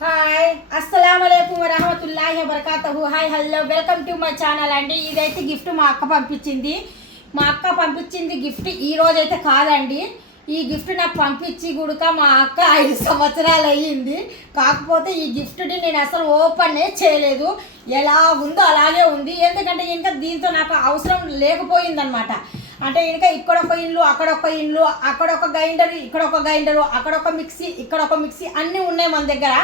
Hi అస్సలాము అలైకుం వరహమతుల్లాహి వబరకాతుహు. Hi hello welcome to my channel అండి. ఇదైతే గిఫ్ట్ మా అక్క పంపించింది. గిఫ్ట్ ఈ రోజైతే కాదండి. ఈ గిఫ్ట్ నాకు పంపించి గుడుక మా అక్క 5 సంవత్సరాలు అయ్యింది. కాకపోతే ఈ గిఫ్ట్ని నేను అసలు ఓపెన్ చేయలేదు. ఎలా ఉందో అలాగే ఉంది. ఎందుకంటే ఇంకా దీంతో నాకు అవసరం లేకపోయిందనమాట. అంటే ఇంకా ఇక్కడొక ఇల్లు, అక్కడొక ఇల్లు, అక్కడొక గ్రైండర్, ఇక్కడొక గ్రైండరు, అక్కడొక మిక్సీ, ఇక్కడొక మిక్సీ అన్నీ ఉన్నాయి మన దగ్గర.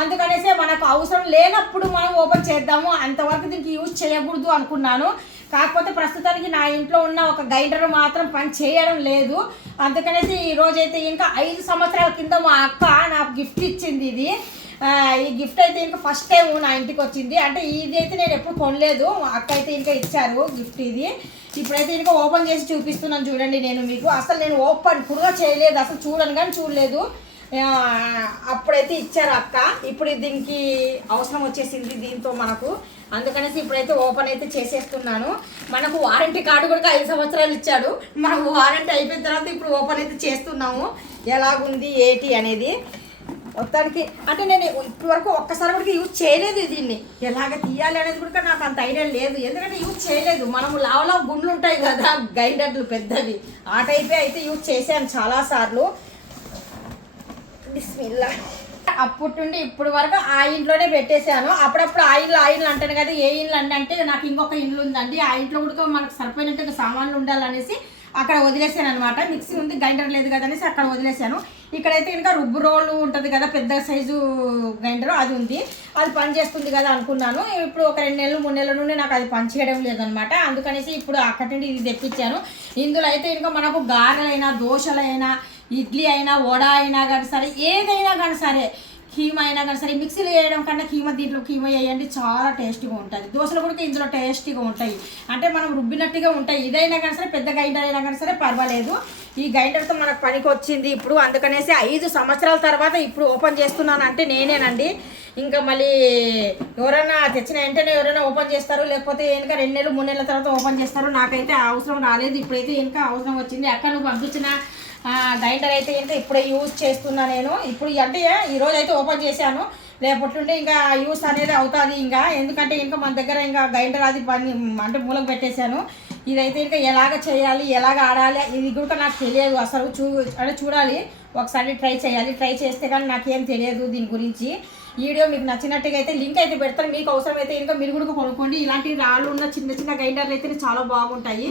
అందుకనేసి మనకు అవసరం లేనప్పుడు మనం ఓపెన్ చేద్దాము, అంతవరకు దీనికి యూజ్ చేయకూడదు అనుకున్నాను. కాకపోతే ప్రస్తుతానికి నా ఇంట్లో ఉన్న ఒక గ్రైండర్ మాత్రం పని చేయడం లేదు. అందుకనేసి ఈరోజైతే ఇంకా 5 సంవత్సరాల కింద మా అక్క నాకు గిఫ్ట్ ఇచ్చింది. ఇది ఈ గిఫ్ట్ అయితే ఇంకా ఫస్ట్ టైం నా ఇంటికి వచ్చింది. అంటే ఇది అయితే నేను ఎప్పుడు కొనలేదు, మా అక్క అయితే ఇంకా ఇచ్చారు గిఫ్ట్. ఇది ఇప్పుడైతే ఇంకా ఓపెన్ చేసి చూపిస్తున్నాను చూడండి. నేను అసలు నేను ఓపెన్ కూడా చేయలేదు, అసలు చూడను కానీ చూడలేదు. అప్పుడైతే ఇచ్చారు అక్క. ఇప్పుడు దీనికి అవసరం వచ్చేసింది దీంతో మనకు. అందుకనేసి ఇప్పుడైతే ఓపెన్ అయితే చేసేస్తున్నాను. మనకు వారంటీ కార్డు కూడా 5 సంవత్సరాలు ఇచ్చాడు. మనకు వారంటీ అయిపోయిన తర్వాత ఇప్పుడు ఓపెన్ అయితే చేస్తున్నాము. ఎలాగుంది ఏంటి అనేది మొత్తానికి. అంటే నేను ఇప్పటివరకు ఒక్కసారి కూడా యూజ్ చేయలేదు దీన్ని. ఎలాగ తీయాలి అనేది కూడా నాకు అంత ఐడియా లేదు, ఎందుకంటే యూజ్ చేయలేదు. మనము లావులా గుండ్లు ఉంటాయి కదా గ్రైండర్లు పెద్దవి, ఆ టైపే అయితే యూజ్ చేశాను చాలాసార్లు. బిస్మిల్లా. అప్పటి నుండి ఇప్పటి వరకు ఆ ఇంట్లోనే పెట్టేశాను. అప్పుడప్పుడు ఆయిల్ అంటాను కదా, ఏ ఇల్లు అంటే నాకు ఇంకొక ఇల్లు ఉందండి. ఆ ఇంట్లో కూడా మనకు సరిపోయినట్టుగా సామాన్లు ఉండాలనేసి అక్కడ వదిలేసాను అనమాట. మిక్సీ ఉంది, గ్రైండర్ లేదు కదా అనేసి అక్కడ వదిలేసాను. ఇక్కడైతే ఇంకా రుబ్బు రోలు ఉంటుంది కదా, పెద్ద సైజు గ్రైండర్, అది ఉంది. అది పని చేస్తుంది కదా అనుకున్నాను. ఇప్పుడు ఒక 2 నెలలు 3 నెలల నుండి నాకు అది పని చేయడం లేదనమాట. అందుకనేసి ఇప్పుడు అక్కడి నుండి ఇది తెప్పించాను. ఇందులో అయితే ఇంకా మనకు గారెలైనా, దోశలైనా, ఇడ్లీ అయినా, వడ అయినా కానీ సరే, ఏదైనా కానీ సరే, కీమా అయినా కానీ సరే, మిక్సీలో వేయడం కన్నా దీంట్లో కీమా వేయండి, చాలా టేస్టీగా ఉంటుంది. దోశలు కూడా ఇందులో టేస్టీగా ఉంటాయి, అంటే మనం రుబ్బినట్టుగా ఉంటాయి. ఇదైనా కానీ సరే, పెద్ద గ్రైండర్ అయినా కానీ సరే పర్వాలేదు. ఈ గ్రైండర్తో మనకు పనికి వచ్చింది ఇప్పుడు. అందుకనేసి 5 సంవత్సరాల తర్వాత ఇప్పుడు ఓపెన్ చేస్తున్నాను. అంటే నేనేనండి. ఇంకా మళ్ళీ ఎవరైనా తెచ్చిన వెంటనే ఎవరైనా ఓపెన్ చేస్తారు, లేకపోతే ఇంకా 2 నెలలు 3 నెలల తర్వాత ఓపెన్ చేస్తారు. నాకైతే అవసరం రాలేదు, ఇప్పుడైతే ఇంకా అవసరం వచ్చింది. అక్కడ నువ్వు పంపించిన గ్రైండర్ అయితే ఇంకా ఇప్పుడే యూజ్ చేస్తున్నా నేను. ఇప్పుడు అంటే ఈరోజు అయితే ఓపెన్ చేశాను, రేపటి నుండి ఇంకా యూస్ అనేది అవుతుంది ఇంకా. ఎందుకంటే ఇంకా మన దగ్గర ఇంకా గ్రైండర్ అది పని అంటే మూలకు పెట్టేశాను. ఇదైతే ఇంకా ఎలాగ చేయాలి, ఎలాగ ఆడాలి, ఇది కూడా నాకు తెలియదు అసలు. అంటే చూడాలి, ఒకసారి ట్రై చేయాలి. ట్రై చేస్తే కానీ నాకేం తెలియదు దీని గురించి. ఈ వీడియో మీకు నచ్చినట్టుగా అయితే లింక్ అయితే పెడతాను. మీకు అవసరమైతే ఇంకా మీరు కూడా కొనుక్కోండి. ఇలాంటి రాళ్ళు ఉన్న చిన్న చిన్న గ్రైండర్లు అయితే చాలా బాగుంటాయి.